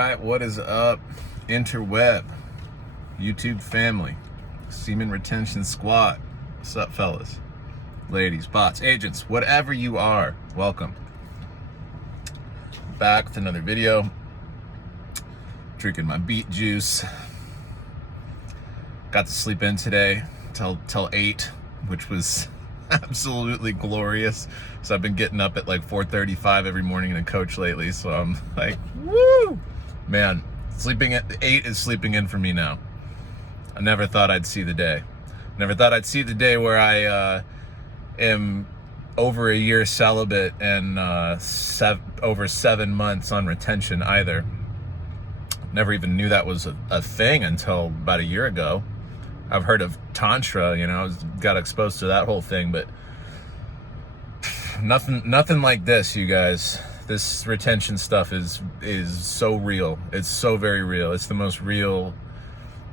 right, what is up, interweb, YouTube family, Semen Retention Squad? What's up, fellas, ladies, bots, agents, whatever you are, welcome. Back with another video. Drinking my beet juice. Got to sleep in today till 8, which was absolutely glorious. So I've been getting up at like 4:35 every morning in a coach lately. So I'm like, woo! Man, sleeping at 8 is sleeping in for me now. I never thought I'd see the day. Never thought I'd see the day where I am over a year celibate and over 7 months on retention either. Never even knew that was a thing until about a year ago. I've heard of Tantra, got exposed to that whole thing, but nothing like this, you guys. This retention stuff is so real. It's so very real. It's the most real.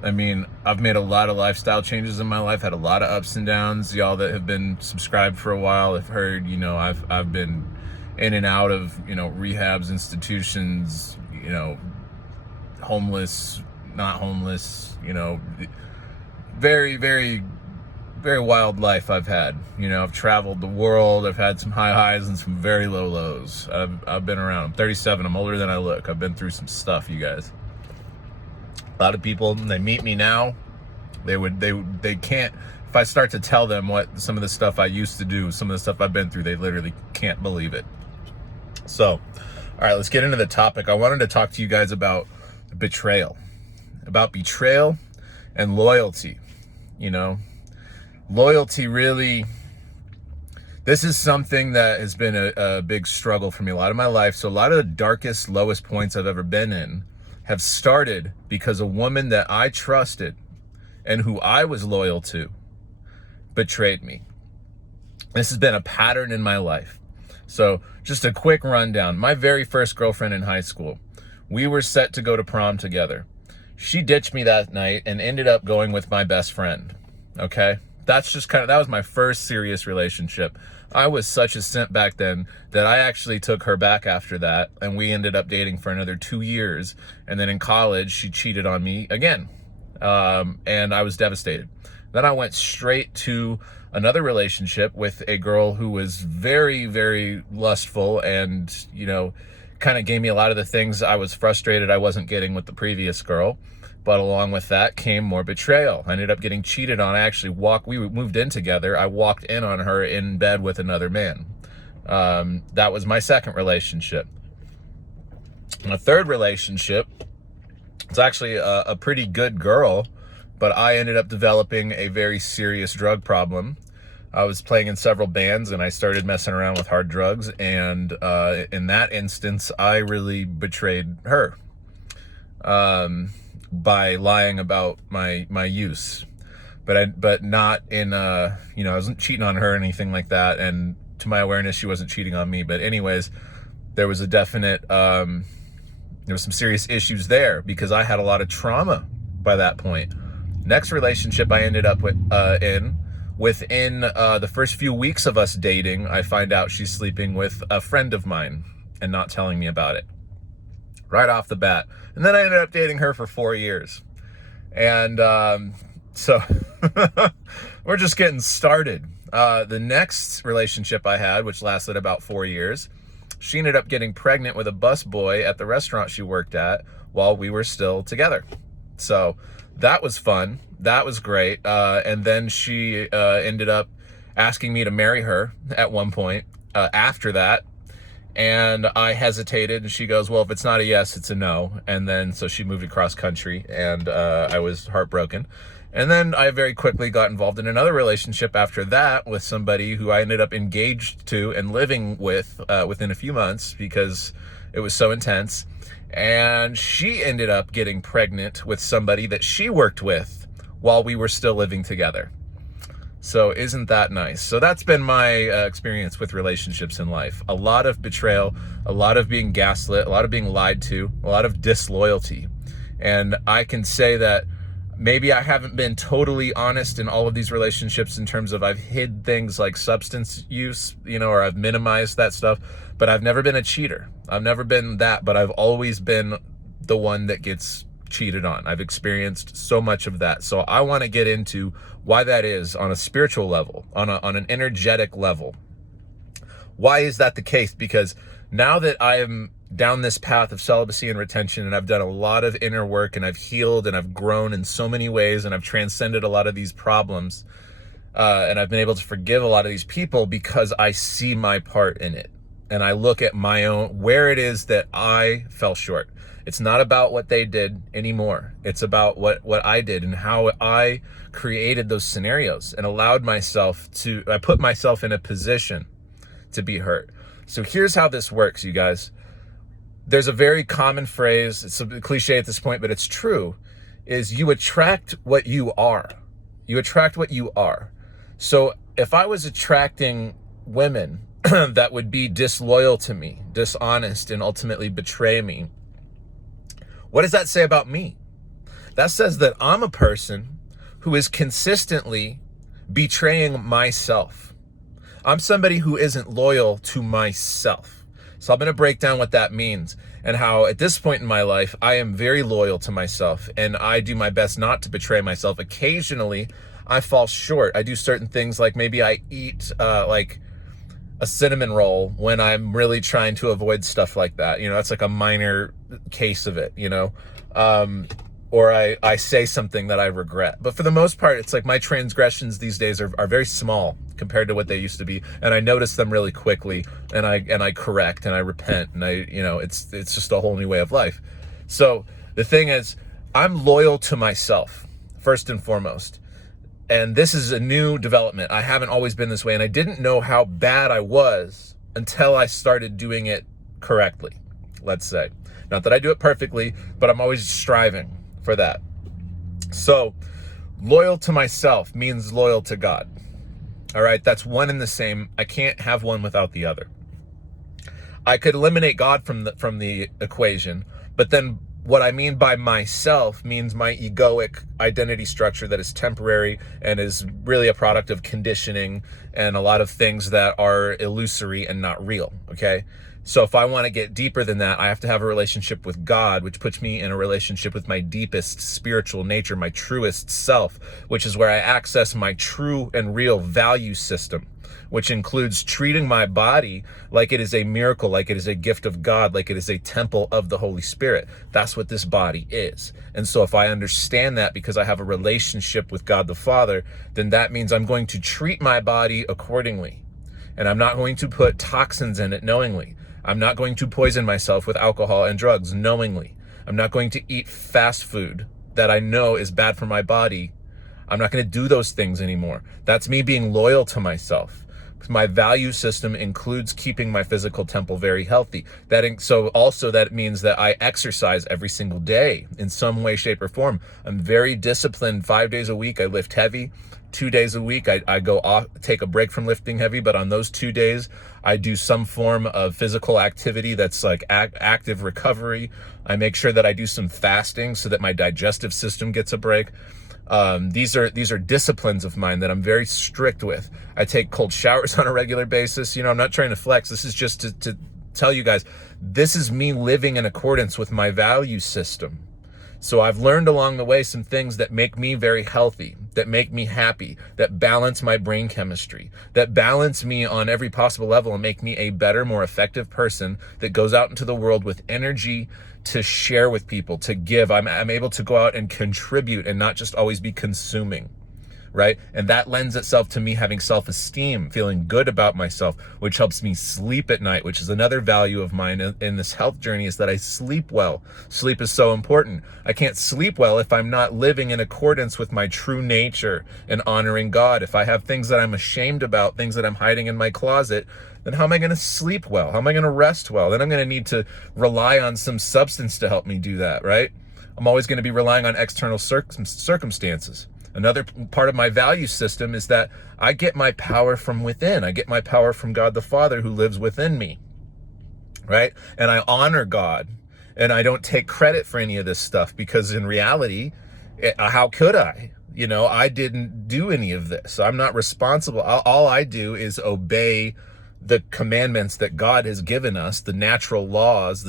I mean, I've made a lot of lifestyle changes in my life, had a lot of ups and downs. Y'all that have been subscribed for a while have heard, I've been in and out of, rehabs, institutions, homeless, not homeless, very, very, very wild life I've had. I've traveled the world. I've had some high highs and some very low lows. I've been around. I'm 37. I'm older than I look. I've been through some stuff, you guys. A lot of people, they meet me now, they can't, if I start to tell them what some of the stuff I used to do, some of the stuff I've been through, they literally can't believe it. So, all right, let's get into the topic. I wanted to talk to you guys about betrayal and loyalty. Loyalty really, this is something that has been a big struggle for me a lot of my life. So a lot of the darkest, lowest points I've ever been in have started because a woman that I trusted and who I was loyal to betrayed me. This has been a pattern in my life. So just a quick rundown. My very first girlfriend in high school, we were set to go to prom together. She ditched me that night and ended up going with my best friend. Okay? That's just that was my first serious relationship. I was such a simp back then that I actually took her back after that, and we ended up dating for another 2 years. And then in college, she cheated on me again. And I was devastated. Then I went straight to another relationship with a girl who was very, very lustful and, kind of gave me a lot of the things I was frustrated I wasn't getting with the previous girl. But along with that came more betrayal. I ended up getting cheated on. We moved in together. I walked in on her in bed with another man. That was my second relationship. My third relationship, it's actually a pretty good girl, but I ended up developing a very serious drug problem. I was playing in several bands and I started messing around with hard drugs. And in that instance, I really betrayed her. By lying about my use, but not in I wasn't cheating on her or anything like that, and to my awareness she wasn't cheating on me. But anyways, there was a definite there was some serious issues there because I had a lot of trauma by that point. Next relationship I ended up within the first few weeks of us dating, I find out she's sleeping with a friend of mine and not telling me about it right off the bat. And then I ended up dating her for 4 years. And so we're just getting started. The next relationship I had, which lasted about 4 years, she ended up getting pregnant with a busboy at the restaurant she worked at while we were still together. So that was fun. That was great. And then she ended up asking me to marry her at one point after that. And I hesitated, and she goes, well, if it's not a yes, it's a no. And then, so she moved across country, and I was heartbroken. And then I very quickly got involved in another relationship after that with somebody who I ended up engaged to and living with within a few months because it was so intense. And she ended up getting pregnant with somebody that she worked with while we were still living together. So isn't that nice? So that's been my experience with relationships in life. A lot of betrayal, a lot of being gaslit, a lot of being lied to, a lot of disloyalty. And I can say that maybe I haven't been totally honest in all of these relationships in terms of I've hid things like substance use, or I've minimized that stuff, but I've never been a cheater. I've never been that, but I've always been the one that gets cheated on. I've experienced so much of that. So I want to get into why that is on a spiritual level, on an energetic level. Why is that the case? Because now that I am down this path of celibacy and retention, and I've done a lot of inner work, and I've healed, and I've grown in so many ways, and I've transcended a lot of these problems, and I've been able to forgive a lot of these people because I see my part in it. And I look at my own, where it is that I fell short. It's not about what they did anymore. It's about what I did and how I created those scenarios and allowed myself to, I put myself in a position to be hurt. So here's how this works, you guys. There's a very common phrase, it's a cliche at this point, but it's true, is you attract what you are. You attract what you are. So if I was attracting women that would be disloyal to me, dishonest, and ultimately betray me, what does that say about me? That says that I'm a person who is consistently betraying myself. I'm somebody who isn't loyal to myself. So I'm going to break down what that means and how at this point in my life, I am very loyal to myself and I do my best not to betray myself. Occasionally, I fall short. I do certain things, like maybe I eat like a cinnamon roll when I'm really trying to avoid stuff like that. You know, that's like a minor case of it, you know, or I say something that I regret. But for the most part, it's like my transgressions these days are very small compared to what they used to be. And I notice them really quickly, and I correct and I repent, and it's just a whole new way of life. So the thing is, I'm loyal to myself first and foremost. And this is a new development. I haven't always been this way, and I didn't know how bad I was until I started doing it correctly, let's say. Not that I do it perfectly, but I'm always striving for that. So loyal to myself means loyal to God. All right, that's one and the same. I can't have one without the other. I could eliminate God from the equation, but then what I mean by myself means my egoic identity structure that is temporary and is really a product of conditioning and a lot of things that are illusory and not real, okay? So if I want to get deeper than that, I have to have a relationship with God, which puts me in a relationship with my deepest spiritual nature, my truest self, which is where I access my true and real value system, which includes treating my body like it is a miracle, like it is a gift of God, like it is a temple of the Holy Spirit. That's what this body is. And so if I understand that because I have a relationship with God the Father, then that means I'm going to treat my body accordingly. And I'm not going to put toxins in it knowingly. I'm not going to poison myself with alcohol and drugs knowingly. I'm not going to eat fast food that I know is bad for my body. I'm not going to do those things anymore. That's me being loyal to myself. My value system includes keeping my physical temple very healthy. So also that means that I exercise every single day in some way, shape, or form. I'm very disciplined 5 days a week. I lift heavy. 2 days a week, I go off, take a break from lifting heavy, but on those 2 days, I do some form of physical activity that's like active recovery. I make sure that I do some fasting so that my digestive system gets a break. These are disciplines of mine that I'm very strict with. I take cold showers on a regular basis. You know, I'm not trying to flex. This is just to tell you guys, this is me living in accordance with my value system. So I've learned along the way some things that make me very healthy, that make me happy, that balance my brain chemistry, that balance me on every possible level and make me a better, more effective person that goes out into the world with energy to share with people, to give. I'm able to go out and contribute and not just always be consuming, right? And that lends itself to me having self-esteem, feeling good about myself, which helps me sleep at night, which is another value of mine in this health journey, is that I sleep well. Sleep is so important. I can't sleep well if I'm not living in accordance with my true nature and honoring God. If I have things that I'm ashamed about, things that I'm hiding in my closet, then how am I going to sleep well? How am I going to rest well? Then I'm going to need to rely on some substance to help me do that, right? I'm always going to be relying on external circumstances. Another part of my value system is that I get my power from within. I get my power from God the Father who lives within me, right? And I honor God, and I don't take credit for any of this stuff because in reality, how could I? You know, I didn't do any of this. I'm not responsible. All I do is obey the commandments that God has given us, the natural laws,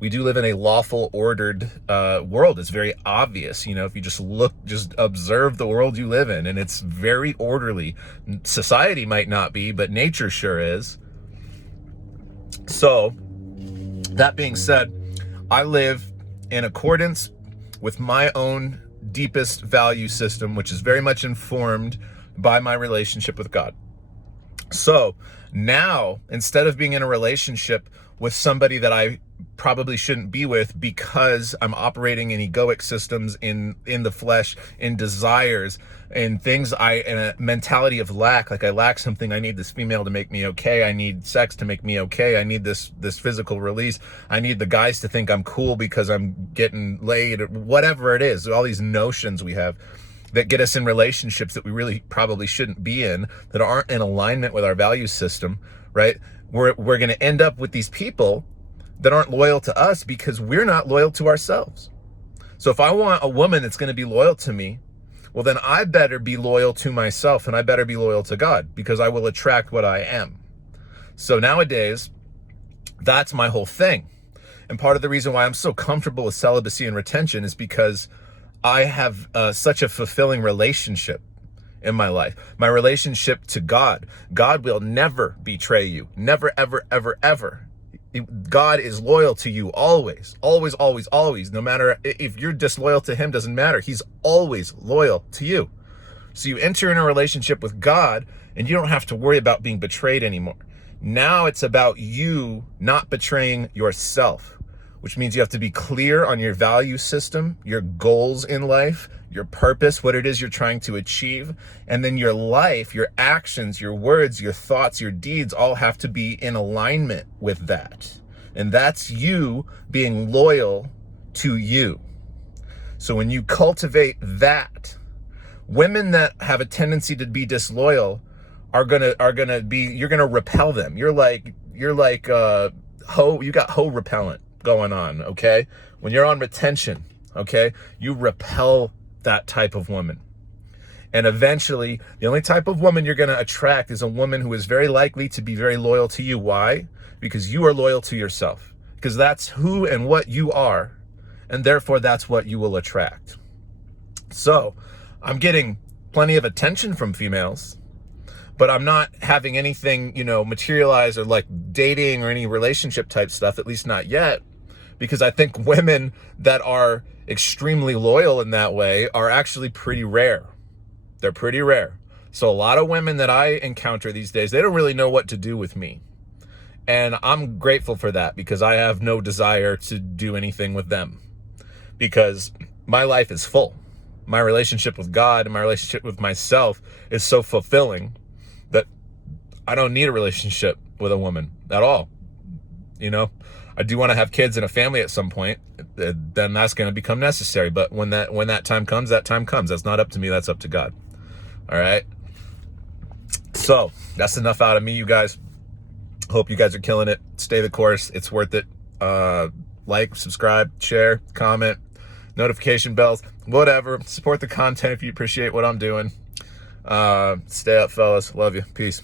we do live in a lawful, ordered world. It's very obvious, if you just observe the world you live in, and it's very orderly. Society might not be, but nature sure is. So, that being said, I live in accordance with my own deepest value system, which is very much informed by my relationship with God. So now, instead of being in a relationship with somebody that I probably shouldn't be with because I'm operating in egoic systems, in the flesh, in desires, in things in a mentality of lack, like I lack something, I need this female to make me okay, I need sex to make me okay, I need this physical release, I need the guys to think I'm cool because I'm getting laid, or whatever it is, all these notions we have that get us in relationships that we really probably shouldn't be in, that aren't in alignment with our value system, right? We're going to end up with these people that aren't loyal to us because we're not loyal to ourselves. So if I want a woman that's going to be loyal to me, well, then I better be loyal to myself, and I better be loyal to God, because I will attract what I am. So nowadays, that's my whole thing. And part of the reason why I'm so comfortable with celibacy and retention is because I have such a fulfilling relationship in my life. My relationship to God. God will never betray you. Never, ever, ever, ever. God is loyal to you always. Always, always, always. No matter if you're disloyal to him, doesn't matter. He's always loyal to you. So you enter in a relationship with God, and you don't have to worry about being betrayed anymore. Now it's about you not betraying yourself, which means you have to be clear on your value system, your goals in life, your purpose, what it is you're trying to achieve. And then your life, your actions, your words, your thoughts, your deeds all have to be in alignment with that. And that's you being loyal to you. So when you cultivate that, women that have a tendency to be disloyal you're gonna repel them. You're like you got hoe repellent going on, okay? When you're on retention, okay, you repel that type of woman. And eventually, the only type of woman you're going to attract is a woman who is very likely to be very loyal to you. Why? Because you are loyal to yourself. Because that's who and what you are, and therefore that's what you will attract. So, I'm getting plenty of attention from females, but I'm not having anything, materialize, or like dating or any relationship type stuff, at least not yet. Because I think women that are extremely loyal in that way are actually pretty rare. They're pretty rare. So a lot of women that I encounter these days, they don't really know what to do with me. And I'm grateful for that, because I have no desire to do anything with them. Because my life is full. My relationship with God and my relationship with myself is so fulfilling that I don't need a relationship with a woman at all. I do want to have kids and a family at some point, then that's going to become necessary. But when that time comes, that time comes. That's not up to me. That's up to God. All right. So that's enough out of me, you guys. Hope you guys are killing it. Stay the course. It's worth it. Like, subscribe, share, comment, notification bells, whatever. Support the content if you appreciate what I'm doing. Stay up, fellas. Love you. Peace.